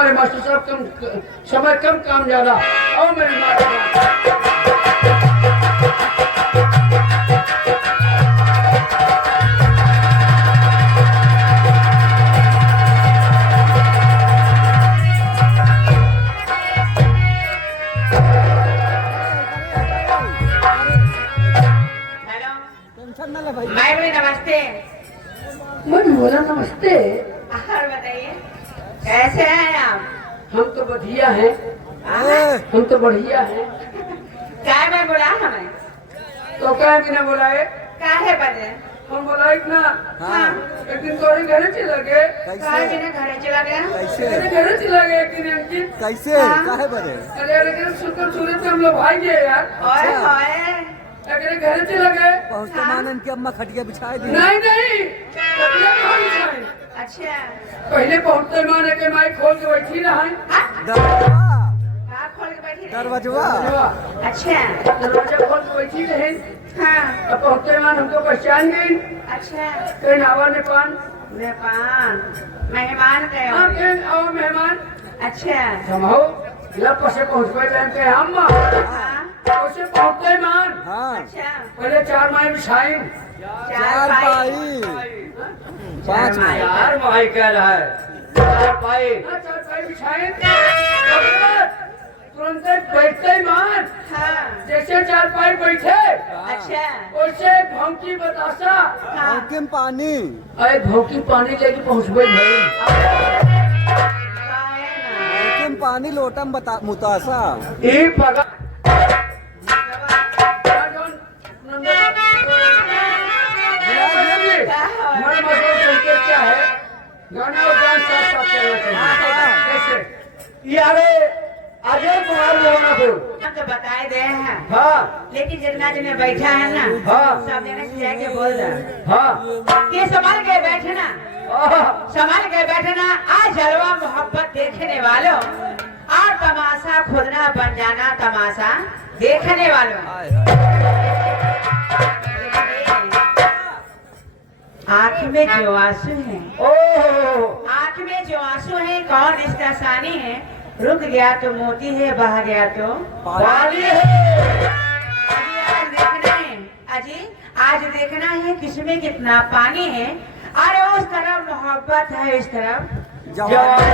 हमारे मास्टर साहब कम समय कम काम ज्यादा और मेरे मैं भी नमस्ते। मैं बोला नमस्ते। और बताइए कैसे हैं आप? हम तो बढ़िया हैं। हम तो बढ़िया हैं। क्या मैं बोला हमें? तो क्या बिना बुलाए? क्या है बदे? हम बुलाए ना। हाँ। एक दिन तोरे घरे चला गए। काय बिना घरे चला गया? मेरे घरे चला गए एक दिन अंकित। कैसे? काहे बने? अरे लेकिन सुनकर सुने तो हम लोग भाई गए यार। ओए होए। अगर घरे चला गए। पहुँचते मानन की अम्मा खटिया बिछाए दी। नहीं खटिया कहाँ बिछाए? अच्छा पहले पहुंचते माने के माई खोल के बैठी रहा है। कहाँ खोल के बैठी रही? दरवाजा। अच्छा दरवाजा खोल के बैठी रहे। हाँ। अब पहुंचते मान हमको पहचान गई। अच्छा कहीं नावा नेपाल नेपाल मेहमान गए हाँ होंगे। कहीं आओ मेहमान अच्छा समाओ लप से पहुंच गए बहन के हम हाँ। उसे पहुंचते मान हाँ। अच्छा पहले 4 माई बिछाई। चार पाई। 5 माई। 4 माई कह रहा है 4 पाई। 4 पाई बिछाए तुरंत बैठते ही मान हाँ। जैसे 4 पाई बैठे अच्छा वैसे भौंकी बतासा हाँ। अंतिम पानी। अरे भौंकी पानी लेके पहुंच गई भाई। अंतिम पानी लोटम बता मुतासा। ये पगा हमारा मतलब संकेत क्या है? गाना और डांस साथ साथ चलना चाहिए। कैसे? यारे अजय कुमार मोहनापुर। हम तो बताए दे हैं। हाँ लेकिन जितना जने बैठा है ना हाँ। सब जने से जाके बोल रहा हाँ ये संभाल के बैठना संभाल के बैठना। आज जलवा मोहब्बत देखने वालों और तमाशा खुदना बन जाना तमाशा देखने वालों। आँख में जो आंसू है ओह आँख में जो आंसू है कौन इसका सानी है? रुक गया तो मोती है बह गया तो पानी है। अजी आज देखना है अजी आज देखना है किसमें कितना पानी है। अरे उस तरफ मोहब्बत है इस तरफ जवानी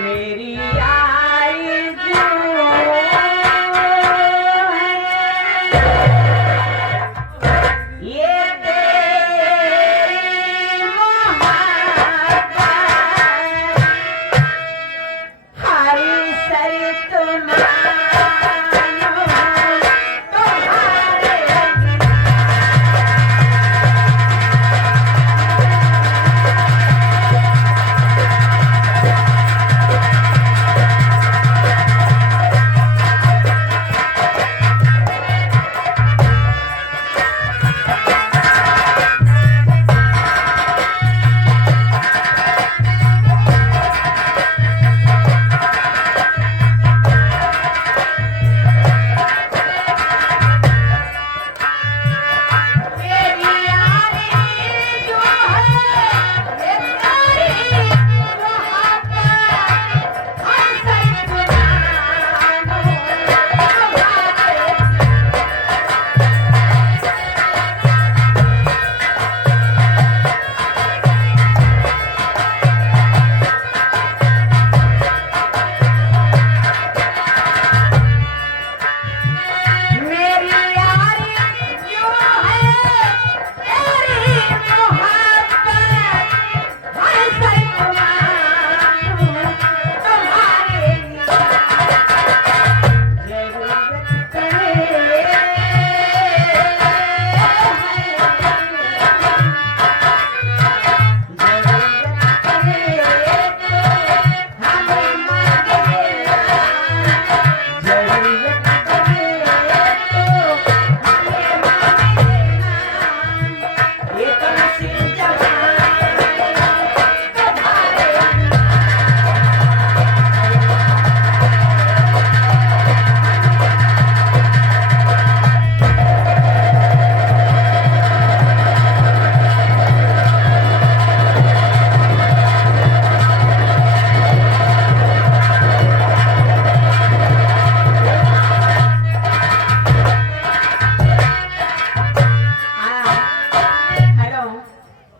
मेरी आरज़ू है ये तेरी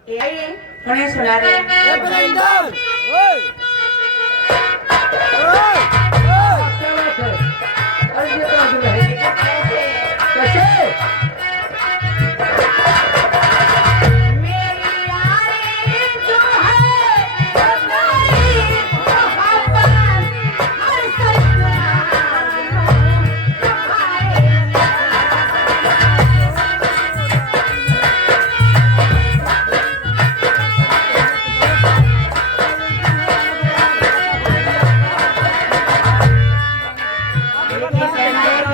आइए उन्हें सुना दे। ए बलेंडर ओए ओए क्या बात है? अरे ये तो अधूरा है। कैसे? मेरी यारी जो है तुम्हारी मोहब्बत हर सपना तुम्हारे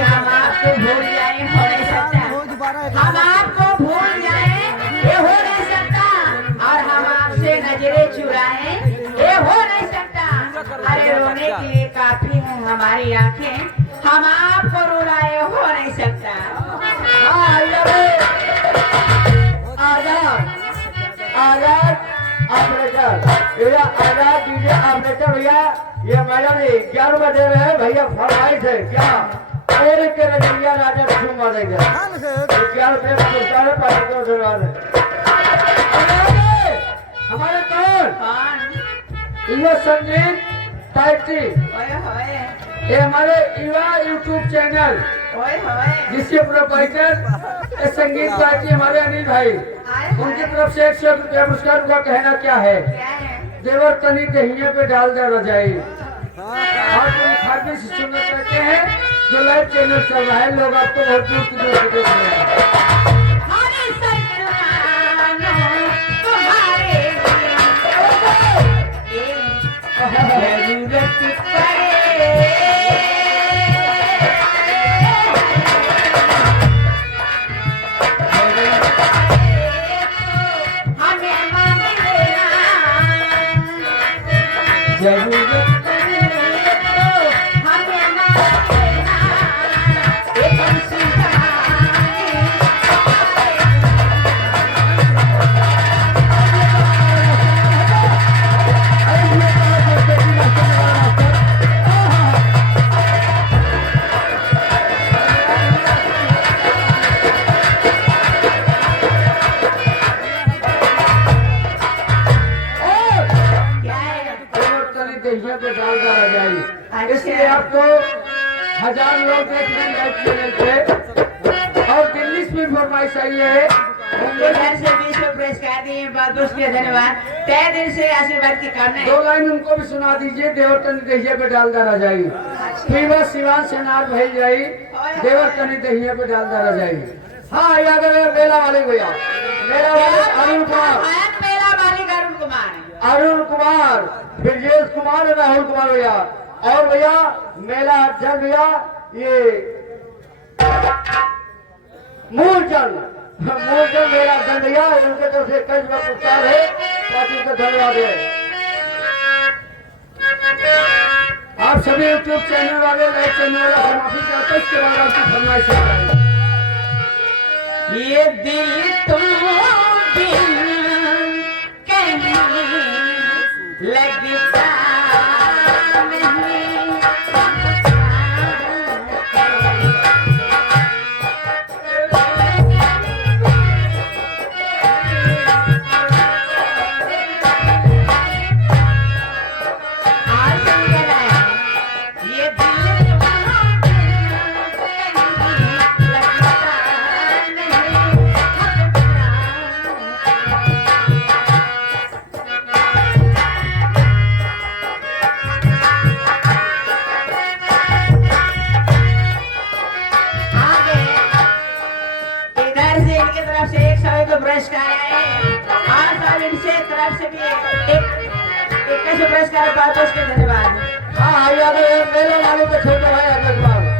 हम आपको भूल जाए हो नहीं सकता, हो दोबारा हम आपको भूल जाए ये हो नहीं सकता, और हम आपसे नजरें चुराए ये हो नहीं सकता। अरे रोने के लिए काफी है हमारी आंखें, हम आपको रुलाए हो नहीं सकता। हाँ, ये आजाद आजाद ऑपरेटर भैया, आजाद डीजे ऑपरेटर भैया, ये मैडम 11 बजे रहे हैं भैया, फरमाइश है क्या? और के नजरिया राजा क्यों मारेंगे? हां सर 11 रुपये का पुरस्कार है, 500 रुपये हमारे कौन? कौन? ये संगीत पार्टी, ओए होए ये हमारे युवा यूट्यूब चैनल ओए होए जिसके प्रोपाइटर संगीत पार्टी हमारे अनिल भाई, उनकी तरफ से 100 रुपया पुरस्कार। उनका कहना क्या है? क्या है? देवर तनी दहिये पे डाल दे रजाई। और तुम खाते से सुनना चाहते हैं जो लाइव चैनल चल रहा है, लोग आपको बहुत दूर से देख रहे हैं। हमारे सपनों तुम्हारे लिए जरूरत पड़े हमें मान लेना, जरूरत हमें मान लेना, एक ऐसी कहानी क्या है? देवर तनी दहिये पे डाल दे रजाई। अच्छा। इसलिए आपको 1000 लोग देख रहे हैं लाइव चैनल पे, और दिल्ली से भी फरमाइश आई है। इधर से 20 को पुरस्कार दिए, बहुत बहुत शुक्रिया, धन्यवाद। तय दिल से आशीर्वाद की करने 2 लाइन उनको भी सुना दीजिए। देवर तनी दहिये पे डाल दे रजाई। फिर बस सिवान से नार भई जाई, देवर तनी दहिये पे डाल दे रजाई। हाँ, याद है मेला वाले भैया, मेला वाले अरुण कुमार, मेरा मालिक अरुण कुमार, अरुण कुमार, ब्रजेश कुमार, राहुल कुमार भैया, और भैया मेला अध्यक्ष भैया ये मूलचंद मेला अध्यक्ष भैया, उनके तरफ से 21 का पुरस्कार है। काफी का धन्यवाद है। आप सभी यूट्यूब चैनल वाले, लाइव चैनल वाले से माफी चाहते हैं, इसके बाद आपकी फरमाइश है। ये दिल तुम बिन कहीं लगता नहीं, आज सुन है ये दिल तुम बिन कहीं लगता नहीं। आगे इधर से इनकी तरफ से 100 को पुरस्कार है, और सब इनसे तरफ से भी एक 21 पुरस्कार, बहुत बहुत धन्यवाद। हाँ, याद है मेला वालों के छोटे भाई अध्यक्ष बाबू।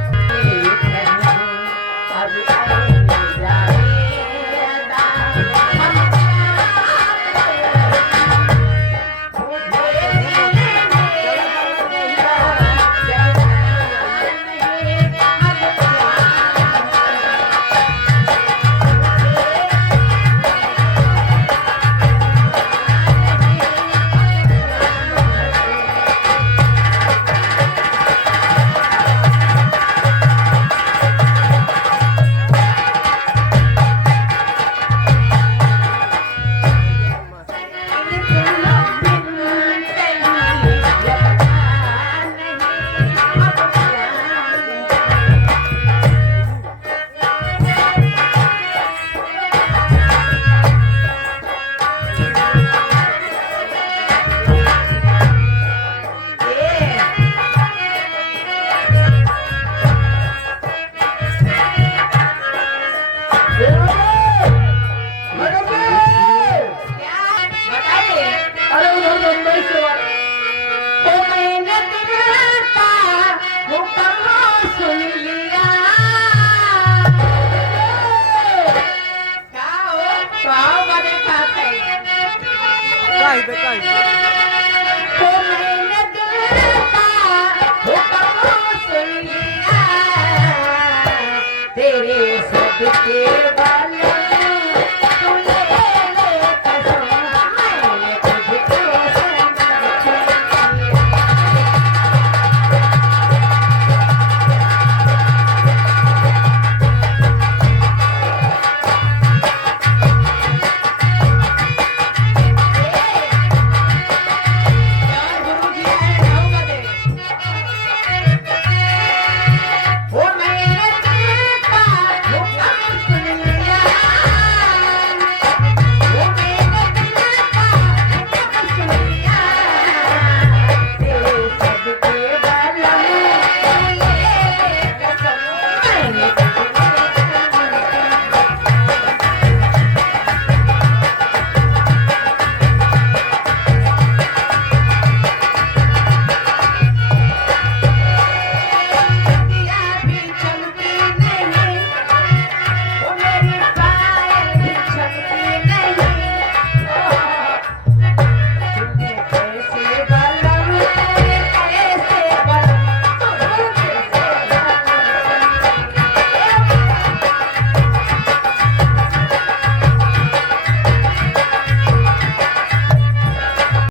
देखा ही